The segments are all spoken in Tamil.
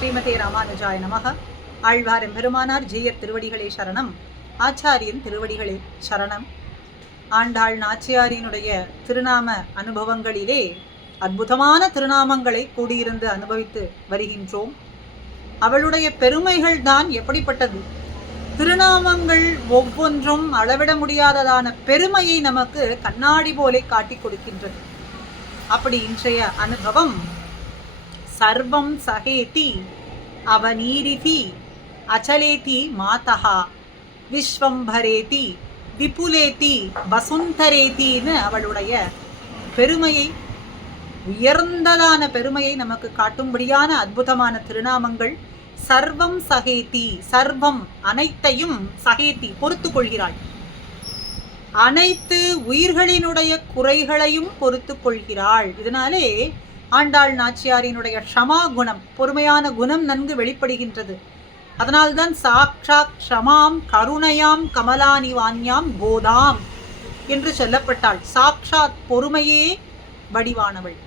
ஸ்ரீமதே ராமானுஜாய நமக. ஆழ்வார் எம்பெருமானார் ஜீயர் திருவடிகளே சரணம். ஆச்சாரியன் திருவடிகளே சரணம். ஆண்டாள் நாச்சியாரினுடைய திருநாம அனுபவங்களிலே அற்புதமான திருநாமங்களை கூடியிருந்து அனுபவித்து வருகின்றோம். அவளுடைய பெருமைகள் தான் எப்படிப்பட்டது! திருநாமங்கள் ஒவ்வொன்றும் அளவிட முடியாததான பெருமையை நமக்கு கண்ணாடி போலே காட்டி கொடுக்கின்றது. அப்படி இன்றைய அனுபவம் சர்வம் சகேதி அவனீரிதி அச்சலேதி மாதா விஸ்வம்பரேதி விபுலேதி வசுந்தரேத்தின்னு அவளுடைய பெருமையை, உயர்ந்ததான பெருமையை நமக்கு காட்டும்படியான அற்புதமான திருநாமங்கள். சர்வம் சகேதி, சர்வம் அனைத்தையும், சகேதி பொறுத்து கொள்கிறாள், அனைத்து உயிர்களினுடைய குறைகளையும் பொறுத்து கொள்கிறாள். இதனாலே ஆண்டாள் நாச்சியாரினுடைய க்ஷமா குணம், பொறுமையான குணம் நன்கு வெளிப்படுகின்றது. அதனால்தான் சாக்ஷாத் க்ஷமாம் கருணையாம் கமலானிவான்யாம் கோதாம் என்று சொல்லப்பட்டாள். சாக்ஷாத் பொறுமையே வடிவானவள்.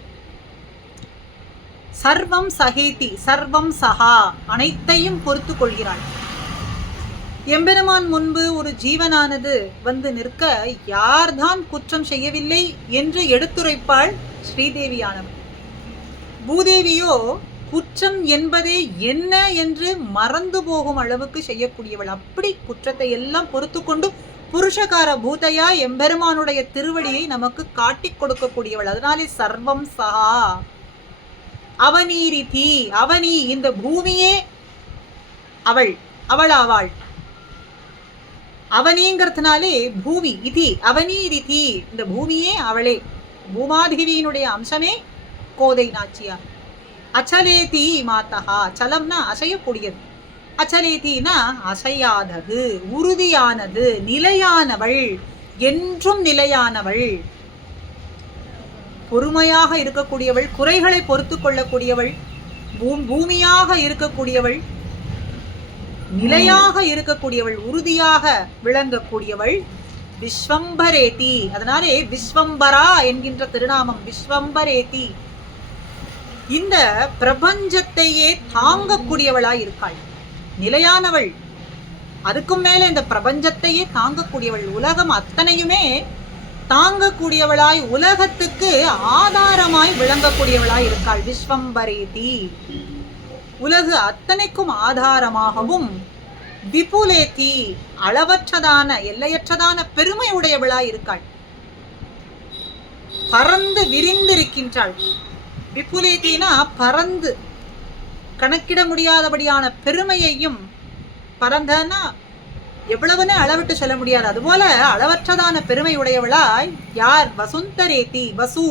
சர்வம் சகேதி, சர்வம் சகா, அனைத்தையும் பொறுத்து கொள்கிறாள். எம்பெருமான் முன்பு ஒரு ஜீவனானது வந்து நிற்க யார்தான் குற்றம் செய்யவில்லை என்று எடுத்துரைப்பாள் ஸ்ரீதேவியானவள். பூதேவியோ குற்றம் என்பதே என்ன என்று மறந்து போகும் அளவுக்கு செய்யக்கூடியவள். அப்படி குற்றத்தை எல்லாம் பொறுத்து கொண்டு புருஷகார பூதையா எம்பெருமானுடைய திருவடியை நமக்கு காட்டி கொடுக்கக்கூடியவள். அதனாலே சர்வம் சகா அவனீரிதி, அவனி இந்த பூமியே அவள், அவளாவாள். அவனிங்கிறதுனாலே பூமி, இதி அவனீரிதி, இந்த பூமியே அவளே. பூமாதேவியினுடைய அம்சமே கோதை நாச்சியார். அச்சலேதி மாதா, சலம்னா அசையக்கூடியது, அச்சலேத்தினா அசையாதது, உறுதியானது, நிலையானவள், என்றும் நிலையானவள், பொறுமையாக இருக்கக்கூடியவள், குறைகளை பொறுத்து கொள்ளக்கூடியவள், பூமியாக இருக்கக்கூடியவள், நிலையாக இருக்கக்கூடியவள், உறுதியாக விளங்கக்கூடியவள். விஸ்வம்பரேதி, அதனாலே விஸ்வம்பரா என்கின்ற திருநாமம். விஸ்வம்பரேதி, இந்த பிரபஞ்சத்தையே தாங்கக்கூடியவளாய் இருக்காள், நிலையானவள். அதுக்கும் மேல இந்த பிரபஞ்சத்தையே தாங்கக்கூடியவள், உலகம் அத்தனையுமே தாங்கக்கூடியவளாய், உலகத்துக்கு ஆதாரமாய் விளங்கக்கூடியவளாய் இருக்காள். விஸ்வம்பரேதி, உலகு அத்தனைக்கும் ஆதாரமாகவும், விபுலேதி, அளவற்றதான எல்லையற்றதான பெருமை உடையவளாய் இருக்காள், பறந்து விரிந்திருக்கின்றாள். விபுலேத்தினா பறந்து, கணக்கிட முடியாதபடியான பெருமையையும், பறந்தனா எவ்வளவுன்னு அளவிட்டு சொல்ல முடியாது, அதுபோல அளவற்றதான பெருமை உடையவளாய் யார்? வசுந்தரேதி, வசு,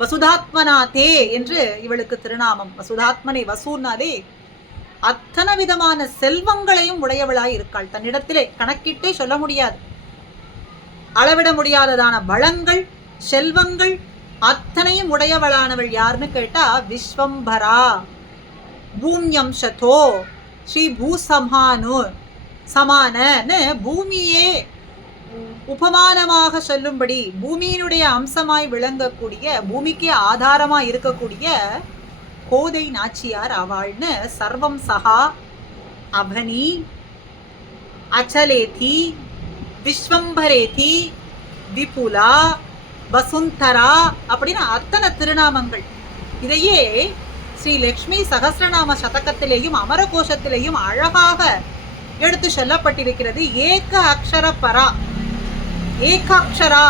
வசுதாத்மனா தே என்று இவளுக்கு திருநாமம். வசுதாத்மனை, வசூனாலே அத்தனை விதமான செல்வங்களையும் உடையவளாய் இருக்காள். தன்னிடத்திலே கணக்கிட்டே சொல்ல முடியாது, அளவிட முடியாததான வளங்கள், செல்வங்கள் அத்தனையும் உடையவளானவள். யாருன்னு கேட்டா விஸ்வம்பரா. பூம்யம் சதோ ஸ்ரீ பூசமானு சமானன்னு பூமியே உபமானமாக சொல்லும்படி, பூமியினுடைய அம்சமாய் விளங்கக்கூடிய, பூமிக்கு ஆதாரமாய் இருக்கக்கூடிய கோதை நாச்சியார் அவள்னு சர்வம் சகா அவனி அச்சலேதி விஸ்வம்பரேதி விபுலா வசுந்தரா அப்படின்னு அத்தனை திருநாமங்கள். இதையே ஸ்ரீ லக்ஷ்மி சகஸ்ரநாம சதகத்திலேயும் அமரகோஷத்திலேயும் அழகாக எடுத்து சொல்லப்பட்டிருக்கிறது. ஏக அக்ஷர பரா, ஏகாட்சரா,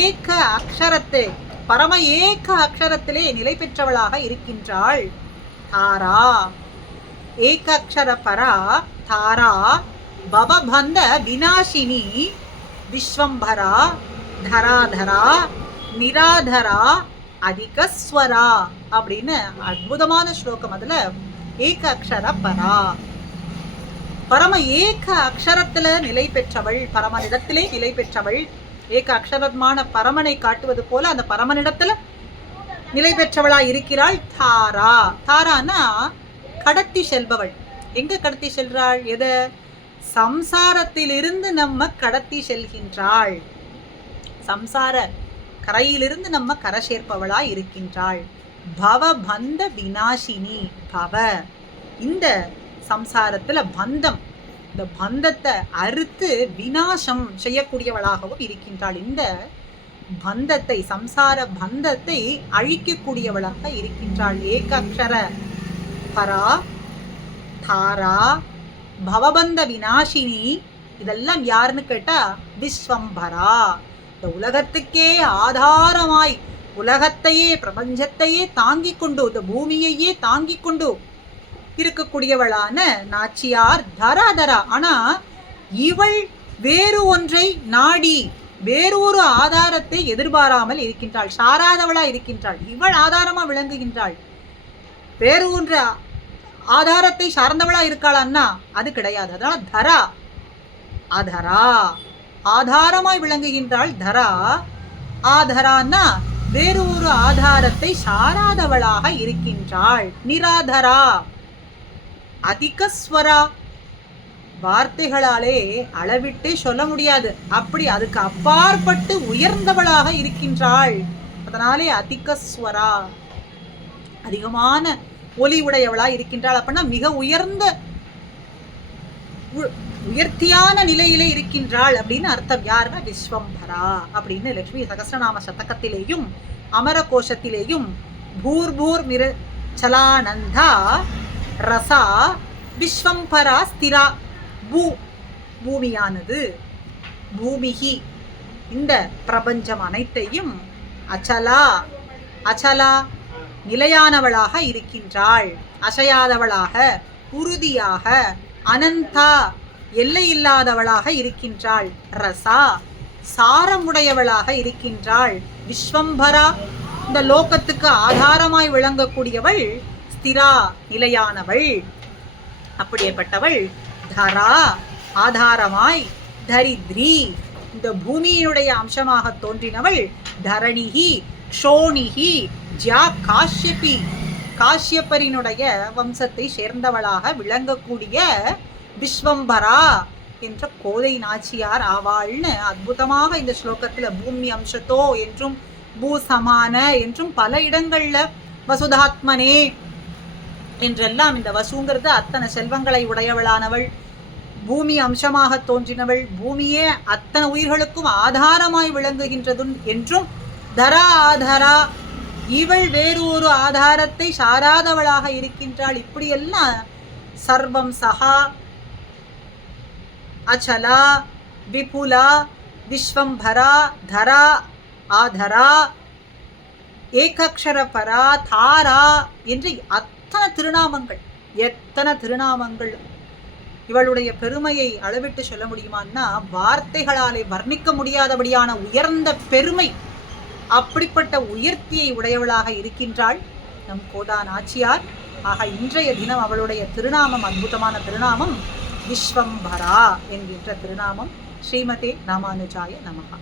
ஏக அக்ஷரத்தை, பரம ஏக அக்ஷரத்திலே நிலை பெற்றவளாக இருக்கின்றாள். தாரா, ஏக அக்ஷர பரா தாரா பவபந்த விநாசினி விஸ்வம்பரா தராதரா நிராதரா அதிகஸ்வரா அப்படின்னு அற்புதமான ஸ்லோகம். அதுல ஏக அக்ஷர பரா, பரம ஏக அக்ஷரத்துல நிலை பெற்றவள், பரமனிடத்திலே நிலை பெற்றவள். ஏக அக்ஷரமான பரமனை காட்டுவது போல அந்த பரமனிடத்துல நிலை பெற்றவளா இருக்கிறாள். தாரா, தாரானா கடத்தி செல்பவள். எங்க கடத்தி செல்றாள்? எதை? சம்சாரத்திலிருந்து நம்ம கடத்தி செல்கின்றாள். சம்சார கரையிலிருந்து நம்ம கரை சேர்ப்பவளாய் இருக்கின்றாள். பவபந்த விநாசினி. பவ, இந்த சம்சாரத்துல பந்தம், இந்த பந்தத்தை அறுத்து விநாசம் செய்யக்கூடியவளாகவும் இருக்கின்றாள். இந்த பந்தத்தை, சம்சார பந்தத்தை அழிக்கக்கூடியவளாக இருக்கின்றாள். ஏகாட்சர பரா தாரா பவபந்த விநாசினி. இதெல்லாம் யாருன்னு கேட்டா விஸ்வம்பரா. இந்த உலகத்துக்கே ஆதாரமாய், உலகத்தையே பிரபஞ்சத்தையே தாங்கிக் கொண்டு, இந்த பூமியையே தாங்கிக் கொண்டு இருக்கக்கூடியவளான நாச்சியார் தராதரா. ஆனா இவள் வேறு ஒன்றை நாடி, வேறு ஒரு ஆதாரத்தை எதிர்பாராமல் இருக்கின்றாள். சாராதவளா இருக்கின்றாள். இவள் ஆதாரமா விளங்குகின்றாள். வேறு ஒன்று ஆதாரத்தை சார்ந்தவளா இருக்காளான்னா அது கிடையாது. அதனால தரா, அதரா, ஆதாரமாய் விளங்குகின்றாள் தரா. ஆதரான்னா வேறு ஒரு ஆதாரத்தை சாராதவளாக இருக்கின்றாள். நிராதரா, அதிகஸ்வரா. வார்த்தைகளாலே அளவிட்டே சொல்ல முடியாது, அப்படி அதுக்கு அப்பாற்பட்டு உயர்ந்தவளாக இருக்கின்றாள். அதனாலே அதிகஸ்வரா, அதிகமான ஒலி உடையவளா இருக்கின்றாள். அப்படின்னா மிக உயர்த்தியான நிலையிலே இருக்கின்றாள் அப்படின்னு அர்த்தம். யாருன்னா விஸ்வம்பரா அப்படின்னு லட்சுமி சகஸ்ரநாம சதகத்திலேயும் அமர கோஷத்திலேயும் பூர்பூர் மிருச்சலானந்தா ரசா விஸ்வம்பரா ஸ்திரா. பூமியானது, பூமிகி, இந்த பிரபஞ்சம் அனைத்தையும் அச்சலா, அச்சலா நிலையானவளாக இருக்கின்றாள். அசையாதவளாக, உறுதியாக, அனந்தா எல்லையில்லாதவளாக இருக்கின்றாள். ரசா சாரமுடையவளாக இருக்கின்றாள். விஸ்வம்பரா இந்த லோகத்துக்கு ஆதாரமாய் விளங்கக்கூடியவள். ஸ்திரா நிலையானவள். அப்படியேப்பட்டவள். தரா ஆதாரமாய். தரித்ரி இந்த பூமியினுடைய அம்சமாக தோன்றினவள். தரணிகி க்ஷோணிகி ஜா காஷ்யபி காஷ்யப்பரினுடைய வம்சத்தை சேர்ந்தவளாக விளங்கக்கூடிய விஸ்வம்பரா என்ற கோதை நாச்சியார் ஆவாள்னு அற்புதமாக இந்த ஸ்லோகத்துல பூமி அம்சத்தோ என்றும் பூசமான என்றும் பல இடங்கள்ல வசுதாத்மனே என்றெல்லாம், இந்த வசுங்கிறது அத்தனை செல்வங்களை உடையவளானவள், பூமி அம்சமாக தோன்றினவள், பூமியே அத்தனை உயிர்களுக்கும் ஆதாரமாய் விளங்குகின்றது என்றும் தரா ஆதாரா, இவள் வேறு ஒரு ஆதாரத்தை சாராதவளாக இருக்கின்றாள். இப்படியெல்லாம் சர்வம் சஹா, அச்சலா, விபுலா, விஸ்வம்பரா, தரா, ஆதரா, ஏகாட்சர பரா, தாரா என்று அத்தனை திருநாமங்கள், எத்தனை திருநாமங்கள். இவளுடைய பெருமையை அளவிட்டு சொல்ல முடியுமான்னா வார்த்தைகளாலே வர்ணிக்க முடியாதபடியான உயர்ந்த பெருமை. அப்படிப்பட்ட உயர்த்தியை உடையவளாக இருக்கின்றாள் நம் கோதா நாச்சியார். ஆக இன்றைய தினம் அவளுடைய திருநாமம், அற்புதமான திருநாமம் விஸ்வம்பரா என்கின்ற திருநாமம். ஸ்ரீமதே ராமானுஜாய நமஹா.